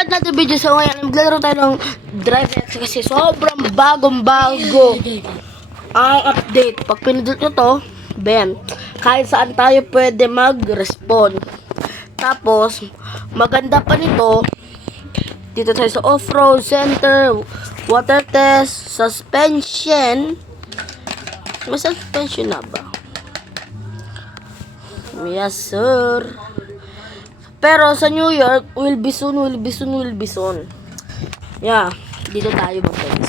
start natin video. So ngayon, maglalaro tayo ng Drive X kasi sobrang bagong-bago ang update. Pag pinindot nyo to, ben, kahit saan tayo pwede mag-respawn. Tapos, maganda pa nito, dito tayo sa off-road center, water test, suspension. May suspension na ba? Yes, sir. Pero sa New York, will be soon. Yeah, dito tayo mag-guys.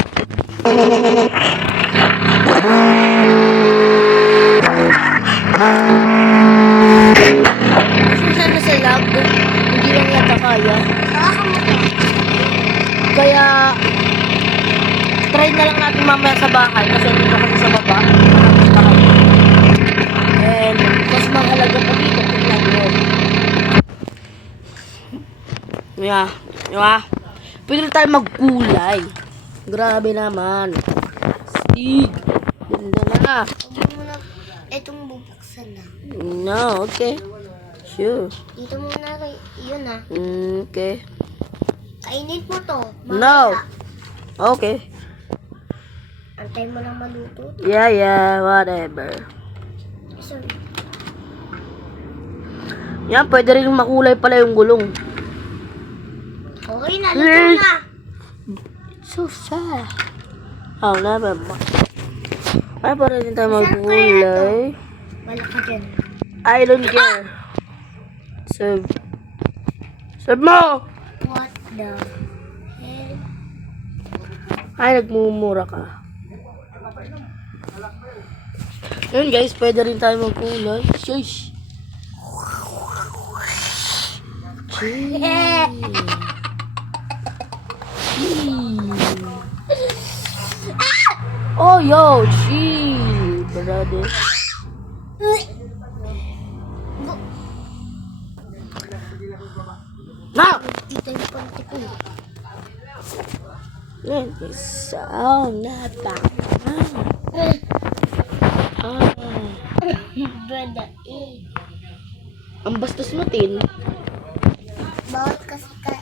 Sana sa lag, hindi lang yata kaya. Kaya, try na lang natin mamaya sa bahay kasi dito kami sa baba. And, mas mahalaga pa dito kung lang. Yeah. Pwede tayo magkulay. Grabe naman. Stig. Ganda na. Itong bubuksan na. No, okay. Sure. Dito muna kay yun ah. Okay. Kainin mo to. No. Okay. Antay mo lang maluto. Yeah, whatever. Sorry. Yan, pwede rin makulay pala yung gulong. Okay na, luto na. So sad. Oh, never mind. Ay, para rin tayo magkulay. Wala ka dyan. I don't care. Serve. Serve mo! What the hell? Ay, nagmumura ka. Yun guys, pwede rin tayo magkulay. Shush. Oh, yo, chill, brother. Now! Dito yung panty ko. Yan, sound na ba? Brenda, Ang bastos mo, Tin. bawat kasi ka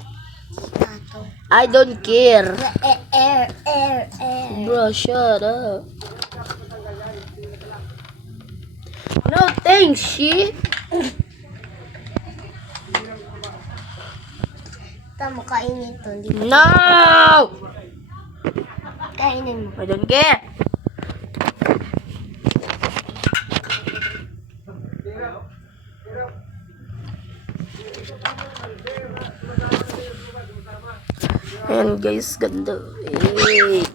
tato. I don't care. Air. Bro, shut up. No thanks, shit. Tama, kainin to. Hindi mo No! kainin mo. I don't care. Ayan guys, ganda. Hey.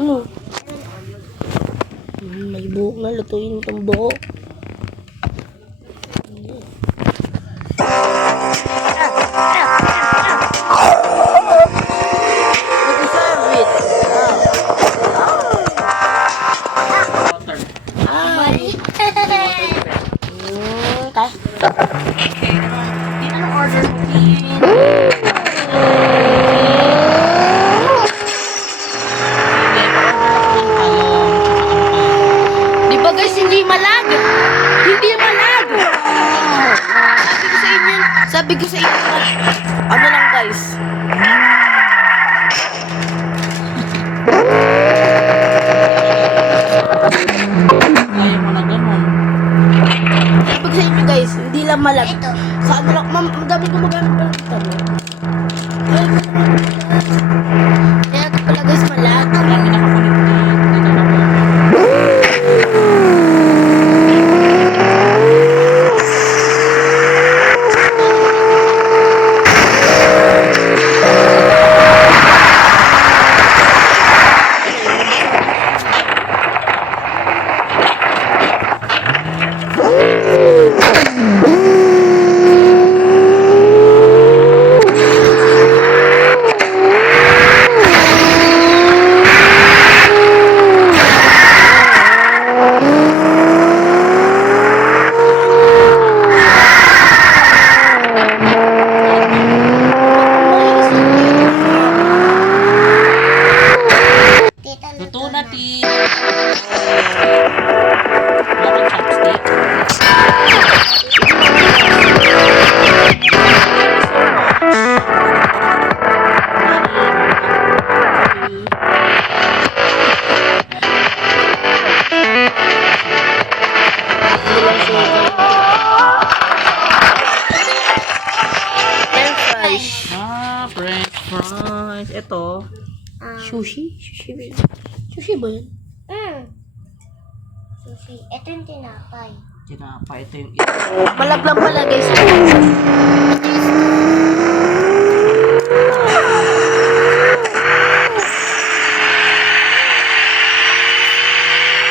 Ano? May buhok na, lutuin itong buhok. Nag-serve it. Anong order mo? Sabi ko sa inyo, ano lang guys. Ayaw mo na ganun. Sabi ko sa inyo guys, hindi lang malag. Sa ano lang, madami ko magamit pa lang ito. Kaya ito pala guys malag. Marami nakakulit dito na po. Sushi? Sushi ba yun? Sushi ba yun? Sushi. Ito yung tinapay. Tinapay, ito yung Malaglang pala guys.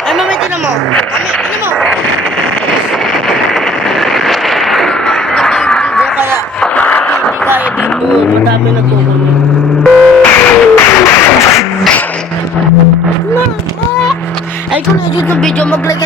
Ay, mami, tinan mo. Mami, tinan mo. Kaya, hindi kaya dito. Madami nagkukunin. Ay, kung na-edit ng video, mag-like